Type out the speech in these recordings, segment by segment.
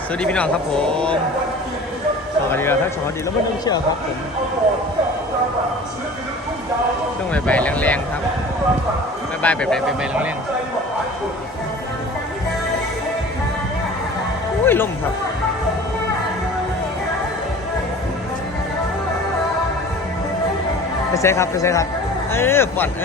วัสดีพี่น้องครับผมสวัสดีครับทั้งสวัสดีแล้วไม่ต้องเชื่อครับผมต้องใบแรงๆครับใบแบบไหนใบแรงๆอุ้ยลมครับไปเซ่ครับป่อน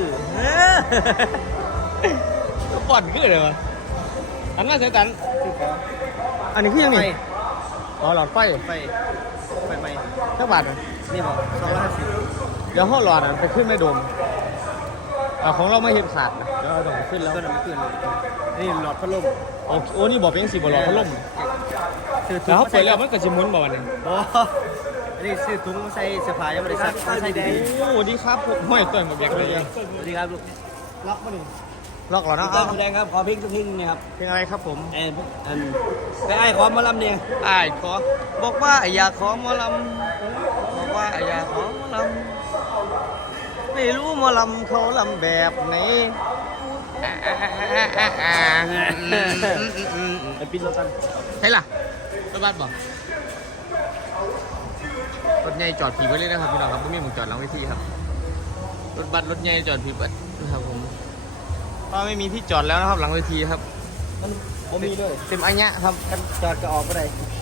ป่อนขึ้นเลยวะอันน่าเสียตันอันนี้คือยังไงอ๋อหลอดไฟไหมเท่าบาทนี่บอก250เดี๋ยวห้อหลอดไปขึ้นไม่โดมของเราไม่เห็นขาดเดี๋ยวเราต้องขึ้นแล้วก็ไม่ขึ้นเลยนี่หลอดพัดลมโอ้นี่บอกเป็นสีบอลหลอดพัดลมแล้วเขาเปิดแล้วมันก็จะมุนบอกวันนึงอันนี้ซื้อถุงใส่เสื้อผ้ายังไม่ได้ซักใส่ดีโอ้ดีครับผมห้อยต้นแบบเด็กเลยสวัสดีครับลูกล็อกมาหนึ่งล็อกเหรอนะแสดงครับขอเพลงสักเพลงนี่ครับเพลงอะไรครับผมไปไอ้ขอมาลำเนี่ยไอ้ขอบอกว่าอยากขอหมอลำบอกว่าอยากขอหมอลำไม่รู้หมอลำเขาลำแบบไหนไปปิดรถกันใช่ล่ะรถบัสบอกรถใหญ่จอดผีไว้เลยนะครับพี่น้องครับไม่มีหมุนจอดหลังเวทีครับรถบัสรถใหญ่จอดผีไว้นะครับผมเพราะไม่มีที่จอดแล้วนะครับหลังเวทีครับผมมีด้วยเต็มอันเนี้ยครับกันจอดก็ออกก็ได้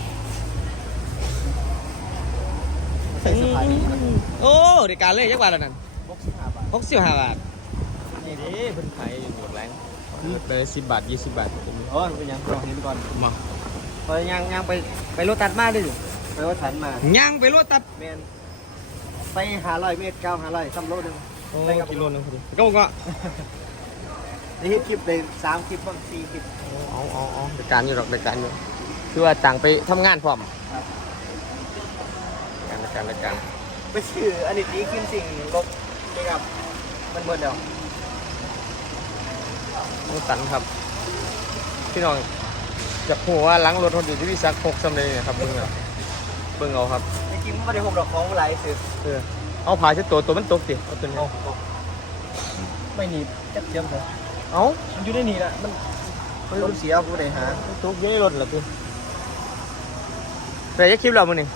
ใส่เสื้อผ้าดีโอ้เด็กการเลยยักษ์บาทแล้วนั่น65 บาทนี่ดิเพิ่นขายอยู่หมดแรงเลย10 บาท20 บาทอ๋อเป็นยังลองเห็นก่อนมาไปยังไปรถตัดมาดิไปรถตัดมายังไปรถตัดแมนไป500 เมตร900ซ้ำโลนึงไปกิโลนึงพอดีก็นี่คลิปเลย3 คลิปบ้าง4 คลิปเอาเด็กการอยู่หรอกเด็กการอยู่คือว่าต่างไปทำงานพร้อมการไปชื่ออันนี้ดีขึ้นสิ่งลบนี่ครับมันหมดแล้วต้องตันครับพี่น้องจากหัวล้างรถคนอยู่ที่พี่ซัก6สำเร็จครับเบิ่งเอาครับจริงๆไม่ได้6 ดอกของอะไรซื้อเอาผ่าเช็ดตัวมันตกสิเอาตัวนี้ไม่หนีจับเจียมเลยเอามันอยู่ในนี่แหละมันรถเสียผู้ใดหาตกอยู่ในรถเหรอพี่แต่ยังคลิปเรามันนี่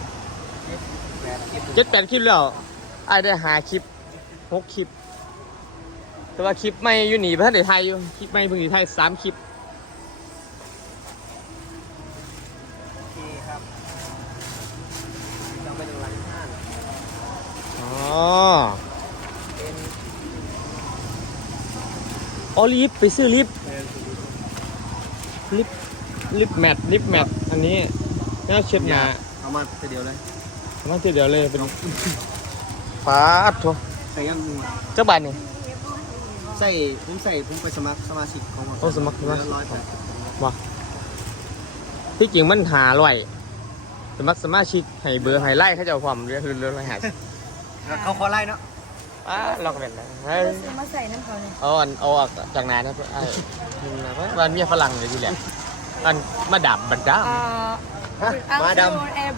7-8 คลิปแล้วไอ้ได้5 คลิป6 คลิปแต่ว่าคลิปไม่อยู่หนีไปท่านเดี๋ยวไทยอยู่คลิปไม่เพิ่งอยู่ไทย3 คลิปโอเคครับต้องไปดูร้านห้างอ๋อลิฟไปซื้อลิฟแมทอันนี้น่าเช็ดหนาเอามาทีเดียวเลยเป็นฟาดโถใส่ยังเจ้าบ้านนี่ผมไปสมัครสมาชิกของต้องสมัคร 100 ว่าที่จริงมันสมัครสมาชิกให้เบอร์ให้ไล่เขาจะเอาความเรื่องหาเขาขอไล่เนาะลองเป็นนะซื้อมาใส่น้ำเขาเลยเอาออกจากนานนะวันเมียฝรั่งเลยทีแหละมันมาดับบรรดามาดำ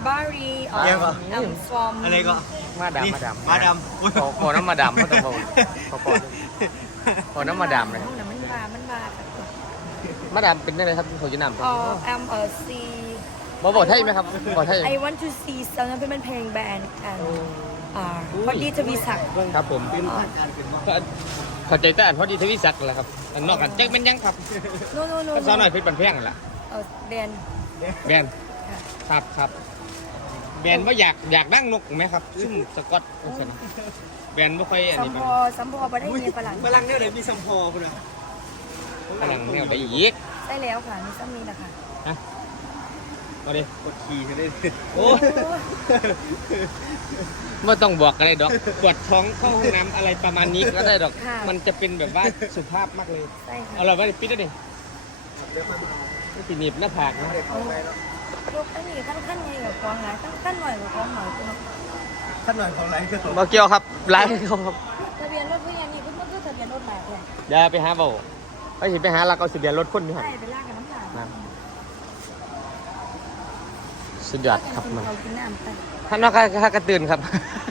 อะไรก็มาดำพอน้ำมาดำเขาต้องพอน้ำมาดำเลยมันบามาดำเป็นอะไรครับเขาจะนำ C บอกไทยไหมครับบอกไทย I want to see ตอนนั้นเป็นเพลงแบนด์พอดีทวีศักดิ์ครับผมขอใจแต่พอดีทวีศักดิ์แหละครับนอกกันแจ็คเป็นยังครับก็ซ้อนหน่อยเพชรบันแพงแหละแบนครับแบนว่าอยากนั่งนกไหมครับซึ่งสกอตแบนไม่ค่อยอันนี้สัมพอไปได้เงินฝรั่งเนี่ยเลยมีสัมพอคุณอะฝรั่งเนี่ยไปอีกได้แล้วค่ะมีซ้ำนี้นะคะมาดิกดขี่กันได้โอ้ไม่ต้องบอกอะไรดอกปวดท้องเข้าห้องน้ำอะไรประมาณนี้ก็ได้ดอกมันจะเป็นแบบว่าสุภาพมากเลยเอาเราไปปิดได้ดิไม่ติดหนีบหน้าผากนะยกอันนี้ขั้นใหญ่กับกองหลายขั้นหน่อยกับกองหน่อยขั้นหน่อยของไรก็ถูกมาเกี่ยวครับไล่เขาครับทะเบียนรถเพื่อนนี่เพิ่งมาคือทะเบียนรถแบบเลยอย่าไปหาบ่ไปหาเราเอาทะเบียนรถคนนี่ครับใช่ไปลากกันน้ำตาลสุดยอดครับมันท่านนอกข้ากระตื่นครับ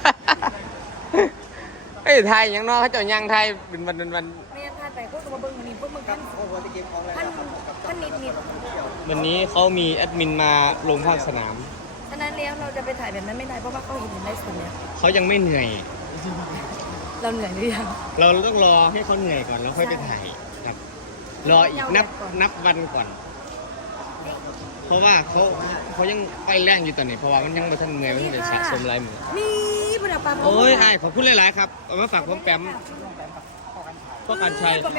ไอ้ไทยยังนอกเขาเจ้ายังไทยเป็นวันไม่ยังไทยไปพวกมาเบิ้งมันนี่พวกมึงกันขั้นนิดวันนี้เขามีแอดมินมาลงภาคสนามฉะนั้นแล้วเราจะไปถ่ายแบบนั้นไม่ได้เพราะว่าเขาเห็นไลฟ์สดแล้วเขายังไม่เหนื่อยเราเหนื่อยหรือยังเราต้องรอให้เขาเหนื่อยก่อนแล้วค่อยไปถ่ายครับ รออีกนับวันก่อน เพราะว่าเขายังไปแรงอยู่ตอนนี้เพราะว่ามันยังไม่ทันเหนื่อยมันจะสะสมลายมือนี่บุญปาโอ้ยไอ้ขอบคุณหลายๆครับเอามาฝากผมแปมพ่อการชัยจะ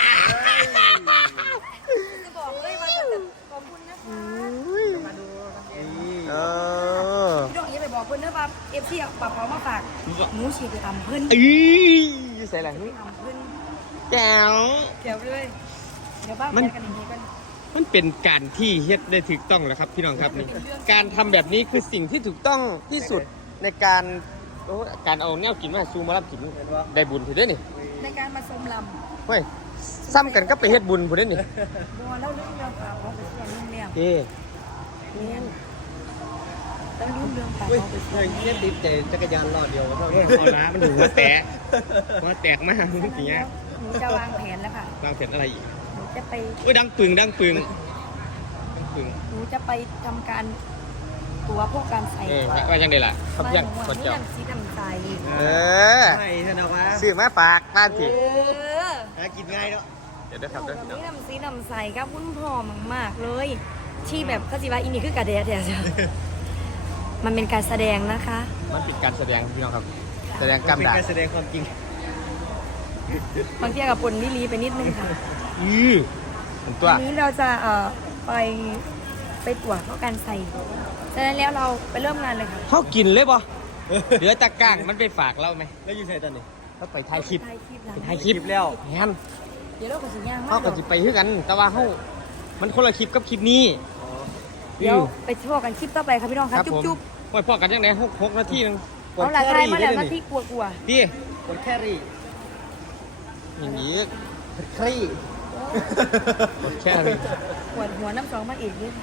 บอกเลยว่าจะขอบคุณนะคะเออพี่ดอกอย่าไปบอกเพื่อนนะว่าเอฟซีเอาปลาเผามาฝากหมูฉีกไปทำเพื่อนใส่อะไรทำเพื่อนแก้วเกี่ยวเลยเดี๋ยวบ้างมันแยกกันอย่างนี้กันมันเป็นการที่เฮ็ดได้ถูกต้องแล้วครับพี่น้องครับนี่การทำแบบนี้คือสิ่งที่ถูกต้องที่สุดในการเอาแนวกินมาซูมารับกินได้บุญทีเด้อนี่ในการมาชมลเฮ้ยซ้ำกันก็ไปเฮ็ดบุญผู้เด้อนี่ำบัวแล้วเรื่องปลาเผาไปส่วนเรื่องเลี้ยงเอ้เนี่ยแล้วเรื่องปลาเฮ้ยเผาไปส่วเฮ้นยเนี่ยติดใจจักรยานรอดเดียวเท่านี้เอาละมันหัวแตกหัวแตกมากอย่างเงี้ยหนูจะวางแผนแล้วค่ะวางแผนอะไรอีกหนูจะไปโอ้ยดังปึงดังปึงดังปึงหนูจะไปทำการตัวพวกการใส่ว่าจังได๋ล่ะครับไม่ยังหนูกดเจ้าดำซีดำใสเออไม่ใช่นะวะซื้อมาฝากบ้านสิหากินง่ายเนาะเดี๋ยวนะครับหนูเดี๋ยวกับพี่น้องนี่ดำซีดำใสครับคุณพ่อมากๆเลย ที่แบบเขาจีว่าอินี่คือกระเดียเดียว มันเป็นการแสดงนะคะมันเป็นการแสดงพี่น้องครับ แสดงกล้ามเป็นดาบการแสดงความจริงบางทีกับปนลิลีไปนิดนึงค่ะผมตัววันนี้เราจะไปตรวจเพราะการใส่ฉะนั้นแล้วเราไปเริ่มงานเลยค่ะเขากินเลยบ่เหลือแตะก้างมันไปฝากเราไหมแล้วอยู่ไหนตอนนี้เขาไปถ่ายคลิปถ่ายคลิปหลังไปถ่ายคลิปแล้วงานเดี๋ยวเราก็สิย่างมาเขาก็กจะไปคือกัน แต่ว่าเขามันคนละคลิปกับคลิปนี้เดี๋ยวไปโชว์กันคลิปต่อไปค่ะพี่น้องคค่ะรับผมจุ๊บโอ้ยพ่อกันยังไงหกนาทีนึงๆเอาหลายทายมาแล้วนาที่กลัวพี่คนแครี่อย่างนี้ครี่กดแค่เลยๆปวดหัวน้ำสองมาอีกนิด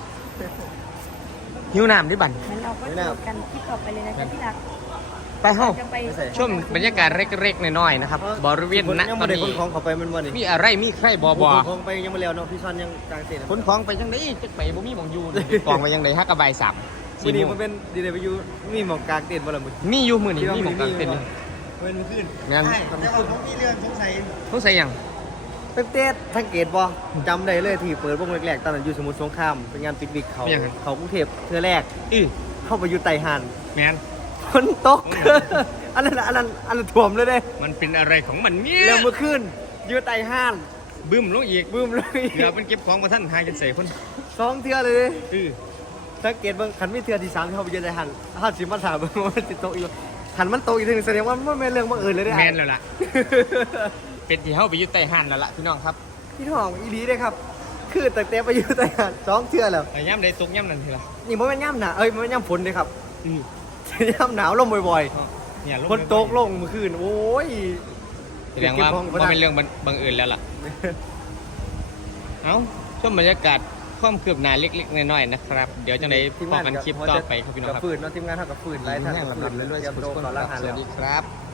หิวน้ำดิบันงั้นเราก็เจอกันคลิปต่อไปเลยนะจ๊ะที่รักไปห้องจะไปชมบรรยากาศเล็กๆน้อยๆนะครับบริเวณณยังตอไม่นได้นี้ขนของเขาไปมันวันนี้มีอะไรมีใครบอบอขนของไปยังไม่แล้วเนาะพี่ซอนยังกลางเต็นท์ขนของไปยังไงจะไปบ่มีหมองอยู่กองไปยังไงฮักกระบายสามมื้อนี้มันเป็นดีเดย์ไปอยู่มีหมอกกลางเต็นท์บ่ล่ะมึงมีอยู่มือนี่มีหมองกลางเต็นท์อยู่เป็นขึ้นงั้นใช่แต่ว่าเขามีเรื่องสงสัยต้องใส่หยังตั้งแต่สังเกตบ่จำได้เลยที่เปิดวงแรกๆตอนนั้นอยู่สมุทรสงครามเป็นงานปิกนิกเขากรุงเทพเทื่อแรกอื้อเข้าไปอยู่ไต่หานแมนฝนตก อันนั้นถ่วมเลยเด้มันเป็นอะไรของมันเนี่ยเร็วเมื่อคืนอยู่ไต่ห้านบึ้มลงอีกบึ้มเลยเดี๋ยวมันเก็บของมาท่านหายกันใส่คนสองเทื่อเลยเด้อื้อสังเกตเบิ่งขันมีเทื่อที่3ที่เข้าไปอยู่ไต่หานห้าสิมาถามเบิ่งว่ามันติดตกอีกขันมันตกอีกทีนึงแสดงว่ามันไม่เรื่องบังเอิญเลยเด้แมนแล้วล่ะ เป็นที่เข้าไปอยึดใต้ห่านแล้วล่ะพี่น้องครับพี่น้องอีหลีเด้ครับ คือตั้งแต่ไปอยู่ไต่หานสองเทื่อแล้วแต่ย่ำใดตกย่ำนั่นทีละนี่มันเป็นย่ำหนามันเป็นย่ำฝนเลยครับอื้อย่ำหนาวลมบ่อยเนี่ยๆฝนตกลงเมื่อคืนโอ้ยแสดงว่ามันเป็นเรื่องบังเอิญแล้วล่ะ เอ้าชมบรรยากาศความคืบหน้าเล็กๆน้อยๆนะครับ เดี๋ยวจะได้พบกันคลิปต่อไปครับพี่น้องครับฝืนเนาะทีมงานเท่ากับฝืนไล่ท่านกับฝืนเรื่อยๆเตรียมสุดตัวๆก่อนละหันสแล้วัวสดีครับ